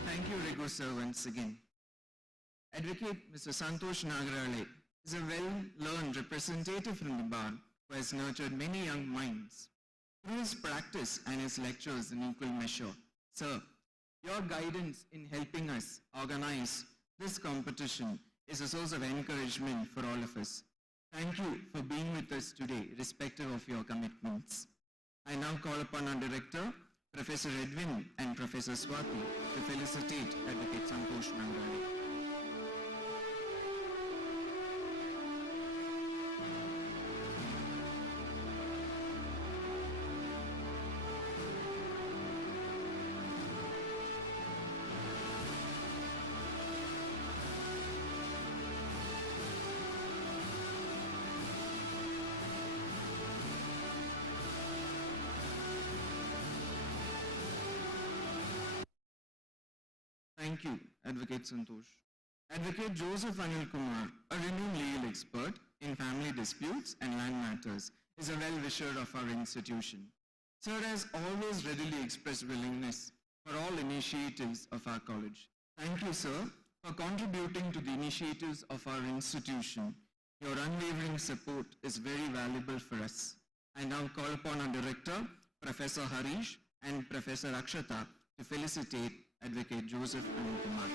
Thank you, Regu sir, once again. Advocate Mr. Santosh Nagarale is a well-learned representative from the bar who has nurtured many young minds through his practice and his lectures in equal measure. Sir, your guidance in helping us organize this competition is a source of encouragement for all of us. Thank you for being with us today, irrespective of your commitments. I now call upon our director, Professor Edwin and Professor Swati to felicitate Advocate Santosh Nagarale. Thank you, Advocate Santosh. Advocate Joseph Anil Kumar, a renowned legal expert in family disputes and land matters, is a well-wisher of our institution. Sir has always readily expressed willingness for all initiatives of our college. Thank you, sir, for contributing to the initiatives of our institution. Your unwavering support is very valuable for us. I now call upon our director, Professor Harish and Professor Akshata to felicitate Advocate Joseph Anil Kumar.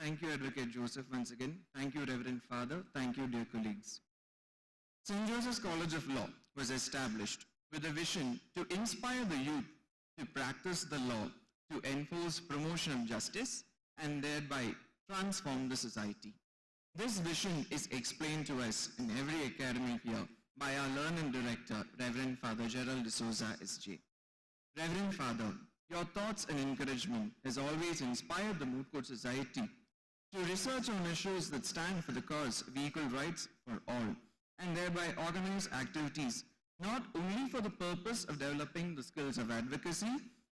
Thank you, Advocate Joseph, once again. Thank you, Reverend Father. Thank you, dear colleagues. St. Joseph's College of Law was established with a vision to inspire the youth to practice the law, to enforce promotion of justice, and thereby transform the society. This vision is explained to us in every academic year by our learned director, Reverend Father Gerald D'Souza, S.J. Reverend Father, your thoughts and encouragement has always inspired the Moot Court Society to research on issues that stand for the cause of equal rights for all, and thereby organize activities not only for the purpose of developing the skills of advocacy,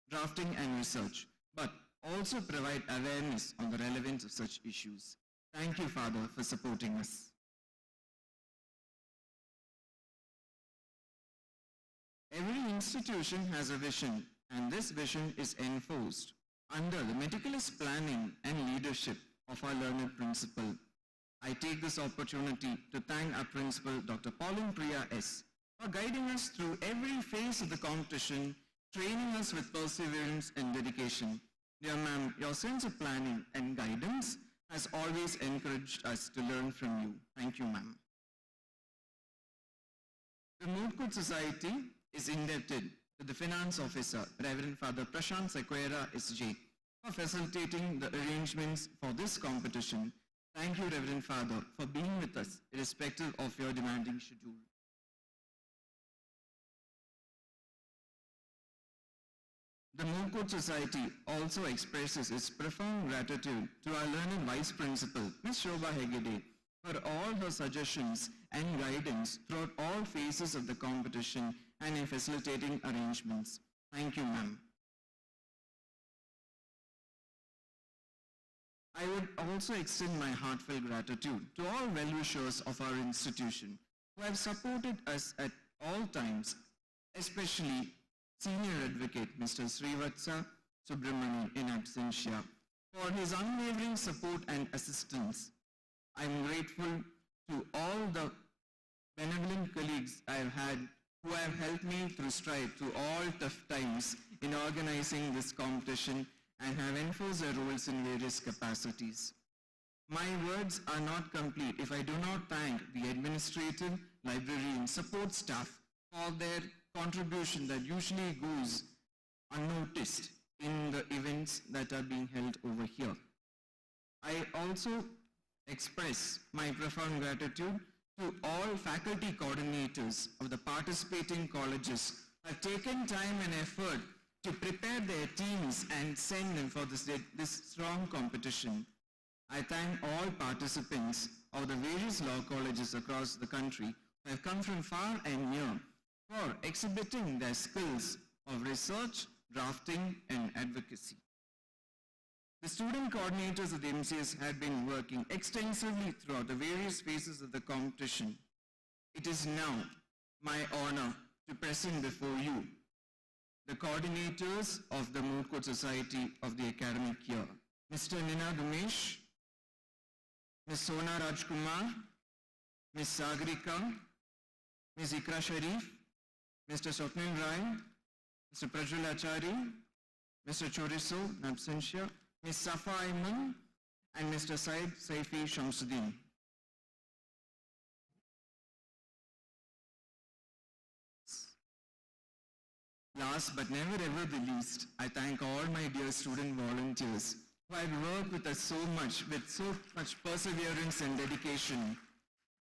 drafting and research, but also provide awareness on the relevance of such issues. Thank you, Father, for supporting us. Every institution has a vision, and this vision is enforced under the meticulous planning and leadership of our learned principal. I take this opportunity to thank our principal, Dr. Pauline Priya S., for guiding us through every phase of the competition, training us with perseverance and dedication. Dear ma'am, your sense of planning and guidance has always encouraged us to learn from you. Thank you, ma'am. The Moot Court Society is indebted to the Finance Officer, Reverend Father Prashant Sequeira, S.J., for facilitating the arrangements for this competition. Thank you, Reverend Father, for being with us, irrespective of your demanding schedule. The Moot Society also expresses its profound gratitude to our learned Vice Principal, Ms. Shobha Hegde, for all her suggestions and guidance throughout all phases of the competition and in facilitating arrangements. Thank you, ma'am. I would also extend my heartfelt gratitude to all well-wishers of our institution who have supported us at all times, especially Senior Advocate Mr. Srivatsa Subramani in absentia, for his unwavering support and assistance. I am grateful to all the benevolent colleagues I have had who have helped me through strive through all tough times in organizing this competition and have enforced their roles in various capacities. My words are not complete if I do not thank the administrative, library and support staff for their contribution that usually goes unnoticed in the events that are being held over here. I also express my profound gratitude to all faculty coordinators of the participating colleges who have taken time and effort to prepare their teams and send them for this strong competition. I thank all participants of the various law colleges across the country who have come from far and near for exhibiting their skills of research, drafting, and advocacy. The student coordinators of the MCS had been working extensively throughout the various phases of the competition. It is now my honor to present before you the coordinators of the Moot Society of the academic year. Mr. Nina Dumesh, Ms. Sona Rajkumar, Ms. Sagarika, Ms. Ikra Sharif, Mr. Swapnil Rai, Mr. Prajwal Achari, Mr. Choriso, in absentia, Ms. Safa Ayman, and Mr. Said Saifi Shamsuddin. Last but never ever the least, I thank all my dear student volunteers who have worked with us so much perseverance and dedication.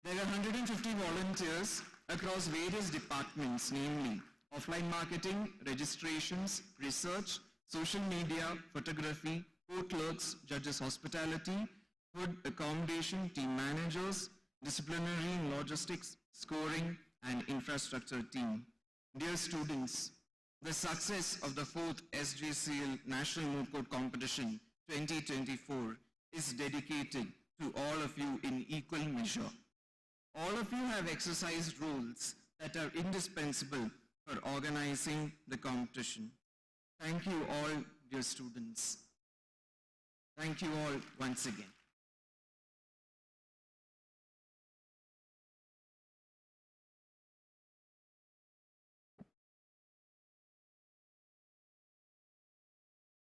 There are 150 volunteers across various departments, namely offline marketing, registrations, research, social media, photography, court clerks, judges hospitality, food accommodation, team managers, disciplinary and logistics, scoring, and infrastructure team. Dear students, the success of the 4th SGCL National Moot Court Competition 2024 is dedicated to all of you in equal measure. All of you have exercised roles that are indispensable for organizing the competition. Thank you all, dear students. Thank you all once again.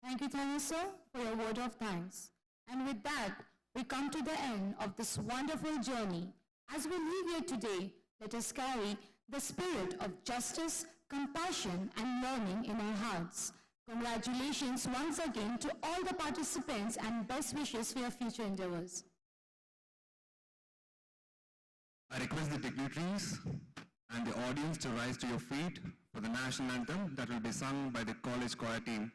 Thank you, Thanisa, for your word of thanks. And with that, we come to the end of this wonderful journey. As we leave here today, let us carry the spirit of justice, compassion, and learning in our hearts. Congratulations once again to all the participants and best wishes for your future endeavors. I request the dignitaries and the audience to rise to your feet for the national anthem that will be sung by the college choir team.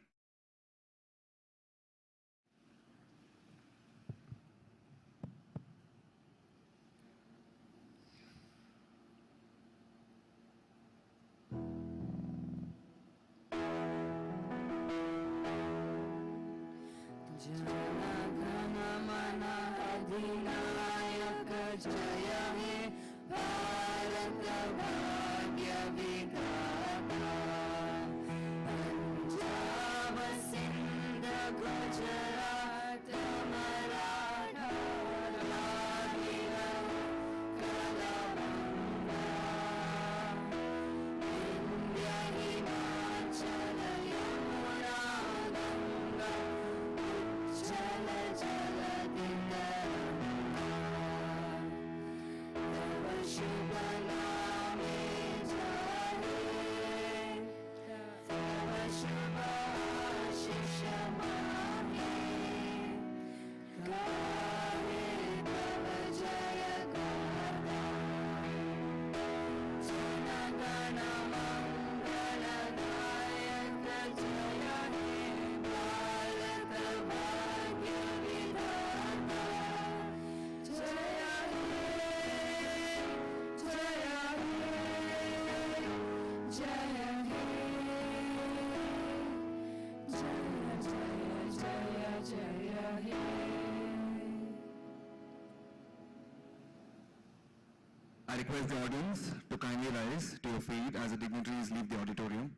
Shubha Name Jai I request the audience to kindly rise to your feet as the dignitaries leave the auditorium.